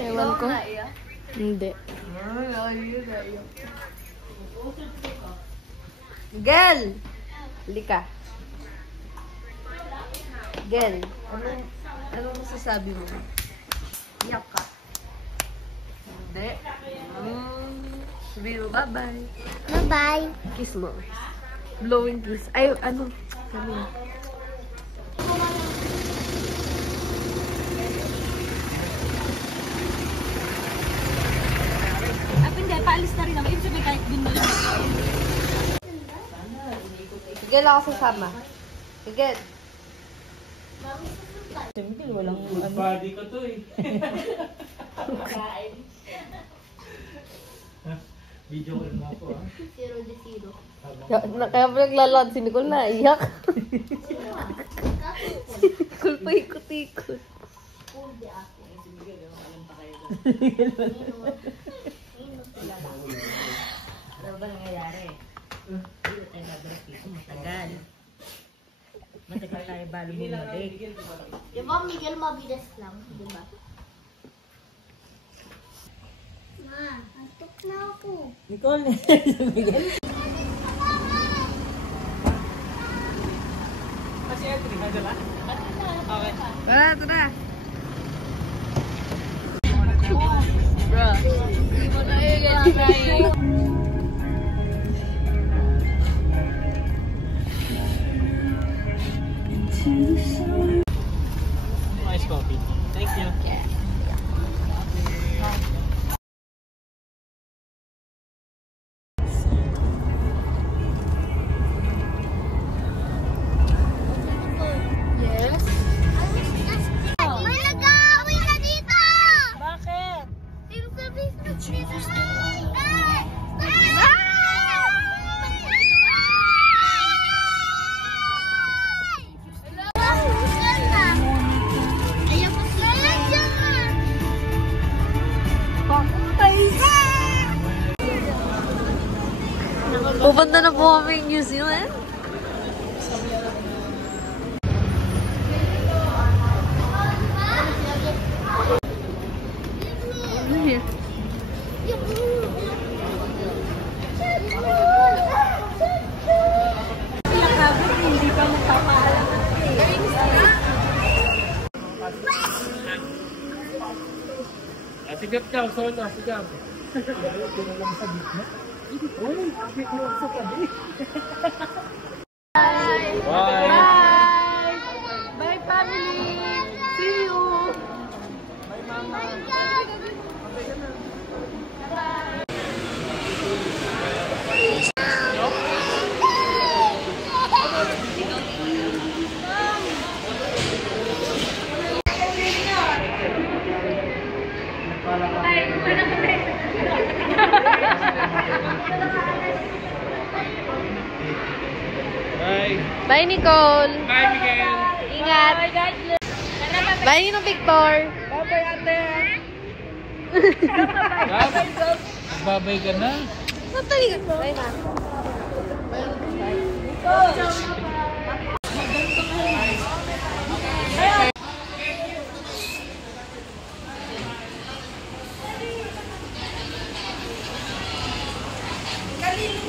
Ewan ko. Hindi. Gel! Lika. Gel, anong masasabi mo? Iyak ka. Hindi. Sabi mo, bye-bye. Bye-bye. Kiss mo. Blowing kiss. Ay, ano? Sabi mo. Hindi, paalis na rin ako. Ibig sabihin kahit din mo lang. Gel ako sasama. Gel. Siyempre, walang ano. Body ko to eh. Video ko lang ako ah. 0-0. Kaya pa naglalakad si Nicole na iyak. Si Nicole pa ikot-ikot. Ano ba nangyayari? Hindi tayo babalik dito. Matagal. Matagal tayo balo bumalik. Di ba, Miguel, mabilis lang? Di ba? Ma, antok na ako. Nicole, Miguel. Kasi entry, nadala? Okay. Tara, tara. Bro, hindi mo na i-try. Nice coffee. Thank you. Yeah. Yes. May nag-aaway na dito! Bakit? Ibig sabihin na Jesus na Pupunta na po kami New Zealand. Hindi pa magpapaalam. Sigap daw, solo, sigap. Bye. Bye! Bye, family! See you! Bye, mama. Bye. Bye, Nicole! Bye, Miguel. Ingat! Bye, Nino Victor! Bye-bye, ate. Babay ka na. Matali ka! Bye, ma! Galing